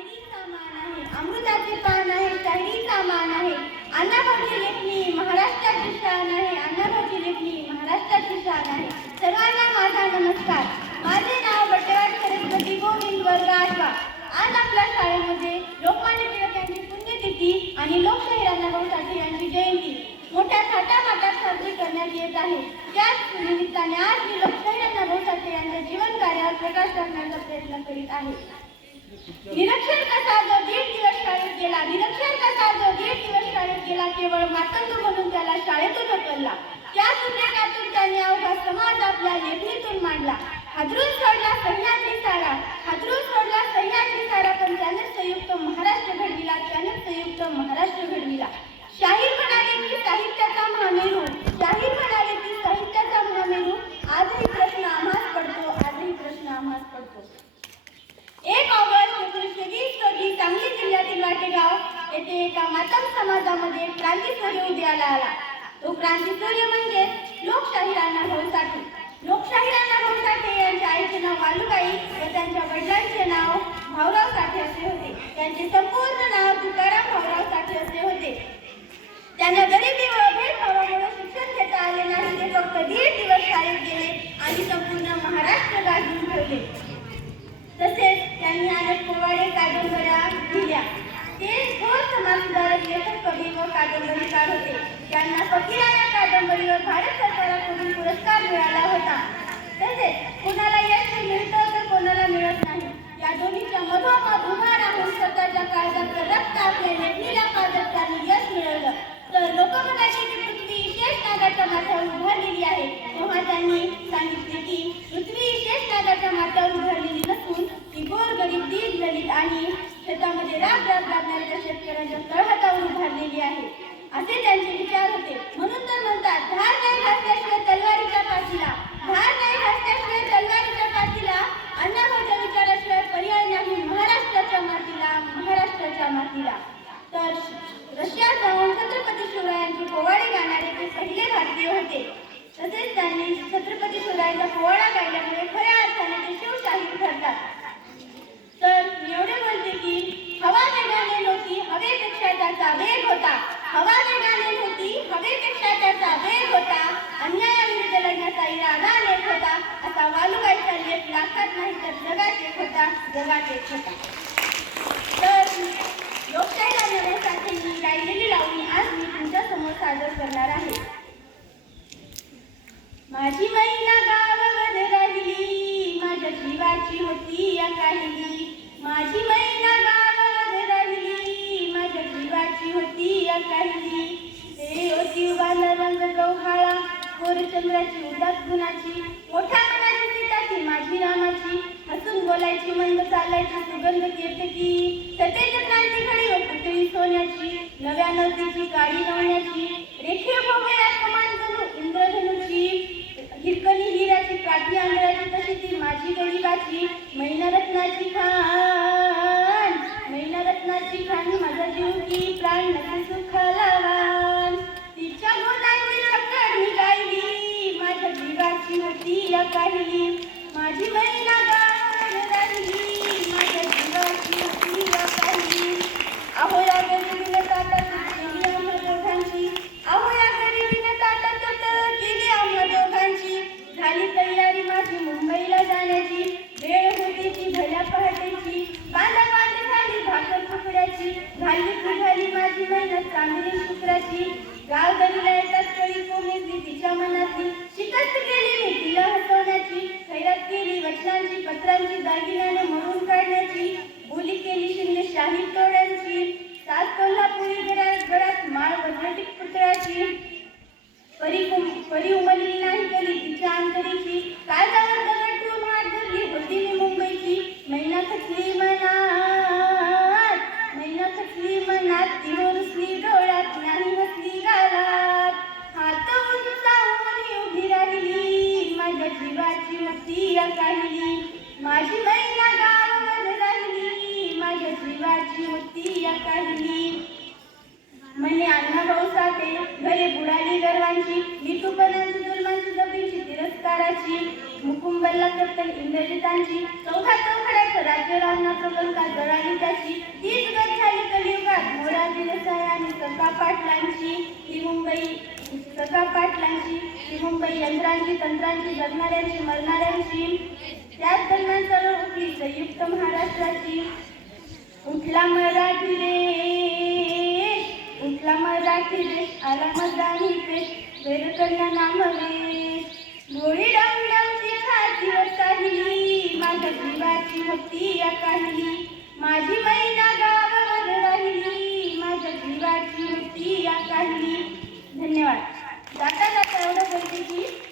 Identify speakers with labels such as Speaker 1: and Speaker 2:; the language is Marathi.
Speaker 1: आहे अमृताचे पान आहे शाहिरीचा मान आहे अण्णाभाऊची लेखणी महाराष्ट्राची शान आहे अण्णाभाऊची लेखणी महाराष्ट्राची शान आहे सर्वांना माझा नमस्कार माझे नाव बटराज सरस्वती गोविंद वर्ग आठवा आज आपल्या शाळेमध्ये लोकमान्य टिळक यांची पुण्यतिथी आणि लोकशाहीर अण्णाभाऊ साठे यांची जयंती मोठ्या थाटामाटात साजरी करण्यात येत आहे त्याच निमित्ताने आज मी लोकशाहीर अण्णाभाऊ साठे यांच्या जीवन कार्यावर प्रकाश टाकण्याचा प्रयत्न करीत आहे निरक्षर कसा जो दीड दिवस शाळेत गेला निरक्षर कसा जो दीड दिवस शाळेत गेला केवळ मातंग म्हणून त्याला शाळेतून ढकलला. त्या उद्रेकातून त्याने अवघा समाज आपल्या लेखणीतून मांडला. हादरून सोडला सह्याद्री सारा. हादरून आला तो क्रांती म्हणजे लोकशाही भाऊ साठे लोकशाही भाऊ साठे यांच्या आईचे नाव वालुबाई व त्यांच्या वडिलांचे नाव भाऊराव साठे असे होते. त्यांचे संपूर्ण नाव तुकाराम भाऊराव साठे असे होते. त्यांना गरिबी व भेदभावामुळे शिक्षण घेता आले नाही ते फक्त दीड दिवस शाळेत गेले आणि संपूर्ण महाराष्ट्र गाजून ठेवले. तसेच त्यांनी अनेक पोवाडे कादंबऱ्या लिहिल्या. ते थोर समाजसुधारक लेखक कवी व कादंबरीकार होते. त्यांना फकीरा या कादंबरीवर भारत सरकारकडून पुरस्कार मिळाला होता. तसेच कोणाला यश मिळतं तर कोणाला मिळत नाही. या दोन्हीच्या मधोमध उभा राहून स्वतःच्या काळजात रक्त आपल्या लेखणीला पाजत यश मिळवलं. तर लोक म्हणायचे पृथ्वी शेष नागाच्या माथ्यावर उभारलेली आहे. तेव्हा त्यांनी सांगितले की पृथ्वी शेष नागाच्या माथ्यावर उभारलेली नसून ती गोर गरीब दीन दलित आणि शेतामध्ये राग राग लागणाऱ्या शेतकऱ्यांच्या तळहातावर उभारलेली आहे. असे त्यांचे विचार होते. म्हणून तर म्हणतात धार नाही घासल्याशिवाय तलवारीच्या पाठीला. धार नाही घासल्याशिवाय तलवारीच्या पाठीला. अण्णाभाऊच्या विचाराशिवाय पर्याय नाही महाराष्ट्राच्या मातीला महाराष्ट्राच्या मातीला. तर रशियात जाऊन छत्रपती शिवरायांचे पोवाडे गाणारे ते पहिले भारतीय होते. तसेच त्यांनी छत्रपती शिवरायांचा पोवाडा गायल्यामुळे खऱ्या अर्थाने ते शिवशाही ठरतात. तर एवढे बोलते की हवा वेगाने नव्हती हवेपेक्षा त्याचा वेग होता हवा वेगाने होती हवेपेक्षा त्याचा वेग होता अन्यायाविरुद्ध लढण्याचा इरादा लेख होता असा वालुबाईचा लेख लाखात नाही तर जगात एक होता जगात एक होता तर लोकशाहीला मिळवण्यासाठी मी गायलेली लावणी आज मी तुमच्यासमोर सादर करणार आहे. माझी महिला उहाळा गव्हाळा गोरचंद्राची उदात गुणाची मोठ्या मनाची सीताची माझी रामाची हसून बोलायची मंद चालायची सुगंध कीर्तकी सतेज क्रांती घडी व पुतळी सोन्याची नव्या नदीची काळी लावण्याची. रेखीव भोगया कमान जणू इंद्रधनुची. हिरकणी हिराची काठी आंधळाची तशी ती माझी गरीबाची मैनरत्नाची खान मैनरत्नाची खान माझा जीव की प्राण नका सुखाला वान तिच्या गुणांची टक्कर मी गायली माझ्या जीवाची होती या काहिली माझी मैना गावावर राहिली माझ्या जीवाची होती या काहिली अहो या गरिबीने ताटात केली आम्हा दोघांची अहो या गरिबीने ताटात केली आम्हा दोघांची झाली तयारी माझी मुंबईला जाण्याची वेळ होती ती भल्या पहाटेची बांधा बांधी झाली भाकर तुकड्याची झाली झाली माझी मेहनत चांगली शुक्राची गाव दरीला येतात कळी कोमेजली तिच्या मनातली. शिकस्त केली मी तिला हसवण्याची खैरात केली वचनांची पत्रांची दागिन्याने म्हणून काढण्याची बोली केली शिंदे शाही तोड्यांची सात कोल्हापुरी घरात घरात माळ वजनाटिक पुतळ्याची. परी परी उमलली नाही केली तिच्या अंतरीची. काय जावं नाही म्हणे अण्णा भाऊ साते घरे बुडाली गर्वांची लिटूपणांची दुर्मांची जबरीची तिरस्काराची मुकुंबलला कत्तल इंद्रजितांची चौथा चौकड्याचं राज्य रावणा प्रकल्पात दराली त्याची तीच गत झाली कलियुगात मोराजी रसाय आणि सका पाटलांची ती मुंबई सका पाटलांची ती मुंबई यंत्रांची तंत्रांची जगणाऱ्यांची मरणाऱ्यांची त्याच दरम्यान चळवळ उठली संयुक्त महाराष्ट्राची. उठला मराठी रे फिरे देश आला मजानी पेश कन्या नामवेश गोळी डम डमची खाती काहिली माझ्या जीवाची भक्ती या काहिली माझी मैना गावावर राहिली माझ्या जीवाची भक्ती या काहिली धन्यवाद. जाता जाता एवढं बोलते की